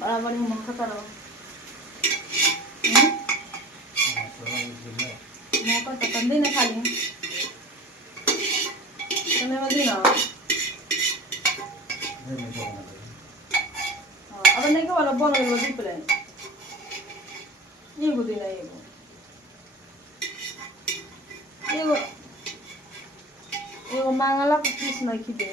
बराबर ही मक्खा करो मौका तो कंदी ना खाली तने मधी ना अब नहीं के वाला बन गयो दी प्लेन ये बुदी ना ये वो मांगला पीस ना खिदे